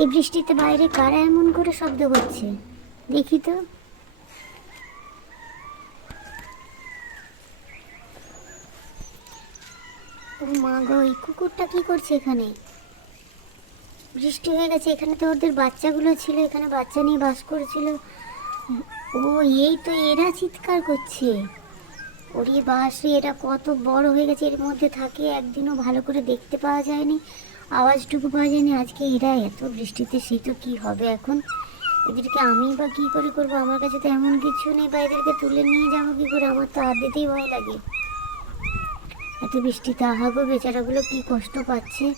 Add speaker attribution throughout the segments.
Speaker 1: এই বৃষ্টিতে বাইরে কারা এমন করে শব্দ করছে? দেখি তো। ও মা গো, এই কুকুরটা কি করছে এখানে? বৃষ্টি হয়ে গেছে, এখানে তো ওদের বাচ্চাগুলো ছিল, এখানে বাচ্চা নিয়ে বাস করেছিল। ও, এই তো এরা চিৎকার করছে। ওরে বাসরে এরা কত বড় হয়ে গেছে, এর মধ্যে থাকে, একদিনও ভালো করে দেখতে পাওয়া যায়নি। আওয়াজটুকু পাওয়া যায়নি। আজকে এরা এত বৃষ্টিতে সে তো কী হবে এখন? এদেরকে আমি বা কী করে করব? আমার কাছে তো এমন কিছু নেই বা এদেরকে তুলে নিয়ে যাব কী করে? আমার তো হাত দিতেই ভয় লাগে। এত বৃষ্টিতে আহাগো বেচারাগুলো কী কষ্ট পাচ্ছে?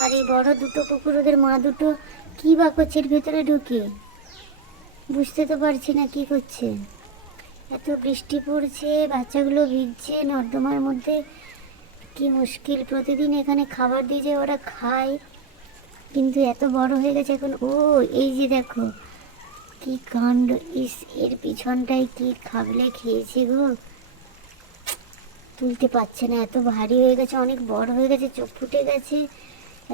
Speaker 1: আর এই বড় দুটো কুকুর, ওদের মা দুটো কী বা করছে? এর ভেতরে ঢুকে। বুঝতে তো পারছি না কী করছে। এত বৃষ্টি পড়ছে, বাচ্চাগুলো ভিজছে নর্দমার মধ্যে। কি মুশকিল। প্রতিদিন এখানে খাবার দিয়ে যে ওরা খায়, কিন্তু এত বড় হয়ে গেছে এখন। ও, এই যে দেখো, কি কাণ্ড। ইস, এর পিছনটায় কি খাবলে খেয়েছে গো। তুলতে পারছে না, এত ভারী হয়ে গেছে, অনেক বড় হয়ে গেছে, চোখ ফুটে গেছে।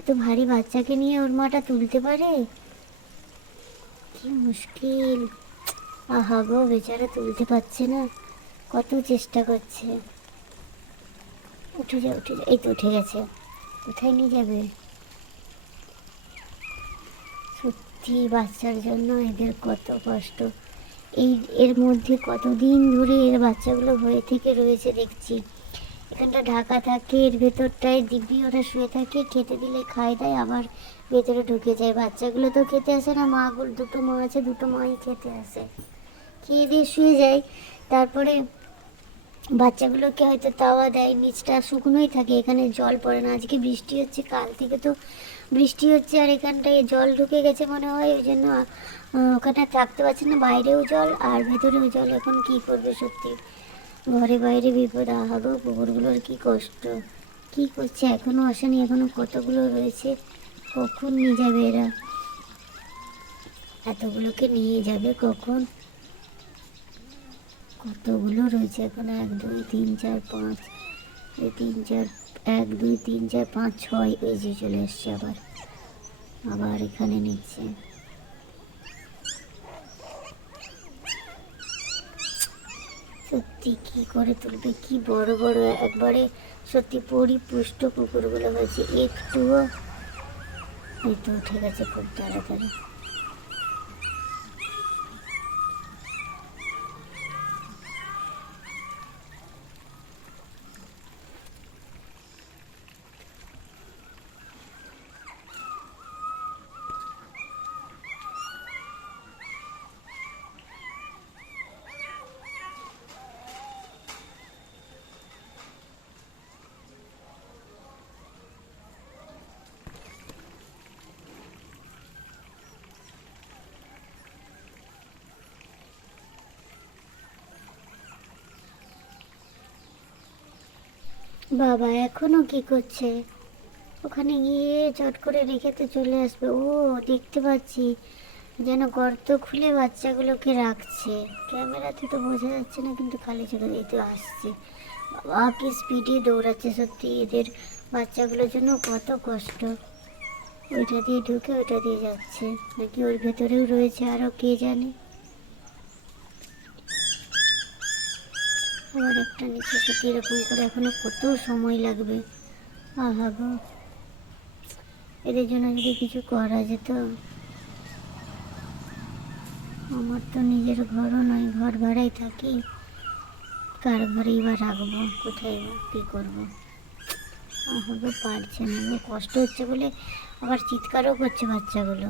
Speaker 1: এত ভারী বাচ্চাকে নিয়ে ওর মাটা তুলতে পারে? কি মুশকিল। আহা গো, বেচারা তুলতে পারছে না, কত চেষ্টা করছে। উঠে যা উঠে যা এই তো উঠে গেছে। কোথায় নিয়ে যাবে? সত্যি, বাচ্চার জন্য এদের কত কষ্ট। এই, এর মধ্যে কতদিন ধরে এর বাচ্চাগুলো হয়ে থেকে রয়েছে দেখছি। এখানটা ঢাকা থাকে, এর ভেতরটায় দিব্যি ওরা শুয়ে থাকে, খেতে দিলে খায় দেয় আবার ভেতরে ঢুকে যায়। বাচ্চাগুলো তো খেতে আসে না মাগুলো দুটো মা আছে, দুটো মাই খেতে আসে। খেয়ে দিয়ে শুয়ে যায়। তারপরে বাচ্চাগুলোকে হয়তো তাওয়া দেয়, নিচটা শুকনোই থাকে, এখানে জল পড়ে না। আজকে বৃষ্টি হচ্ছে, কাল থেকে তো বৃষ্টি হচ্ছে, আর এখানটায় জল ঢুকে গেছে মনে হয়, ওই জন্য ওখানে থাকতে পারছে না, বাইরেও জল আর ভেতরেও জল। এখন কি করবে সত্যি? ঘরে বাইরে বিপদ আহাগো কুকুরগুলোর কি কষ্ট? কি করছে? এখনও আসেনি এখনও কতগুলো রয়েছে? কখন নিয়ে যাবে এরা? এতগুলোকে নিয়ে যাবে কখন? কতগুলো রয়েছে এখন? এক, দুই, তিন, চার, পাঁচ। এই তিন, চার, এক, দুই, তিন, চার, পাঁচ, ছয়। এই যে চলে এসছে আবার। আবার এখানে নিচ্ছে। সত্যি কি করে তুলবে? কি বড় বড় একবারে সত্যি পরিপুষ্ট কুকুরগুলো হয়েছে। একটুও এই তো উঠে গেছে খুব তাড়াতাড়ি। বাবা এখনও কি করছে? ওখানে গিয়ে চট করে রেখে তো চলে আসবে। ও, দেখতে পাচ্ছি। যেন গর্ত খুলে বাচ্চাগুলোকে রাখছে। ক্যামেরাতে তো বোঝা যাচ্ছে না, কিন্তু খালি চোখে এই তো আসছে। বাবা, কি স্পিডে দৌড়াচ্ছে সত্যি। এদের বাচ্চাগুলোর জন্য কত কষ্ট। ওইটা দিয়ে ঢুকে ওইটা দিয়ে যাচ্ছে। নাকি ওর ভেতরেও রয়েছে আরও কে জানে? আবার একটা নিচে সত্যি এরকম করে এখনও কত সময় লাগবে? আহা গো। এদের জন্য যদি কিছু করা যেত, আমার তো নিজের ঘরও নয়, ঘর ভাড়াই থাকি। কার ঘরেই বা রাখব, কোথায় বা কী করব? আহা গো, পারছে না। কষ্ট হচ্ছে বলে আবার চিৎকারও করছে বাচ্চাগুলো।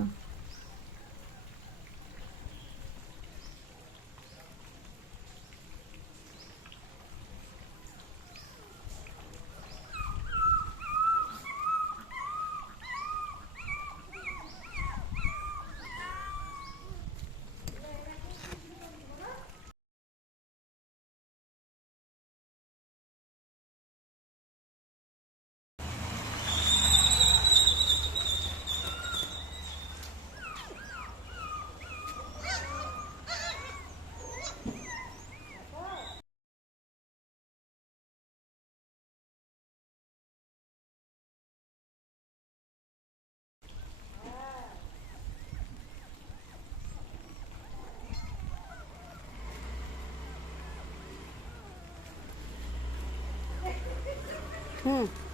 Speaker 2: Hmm.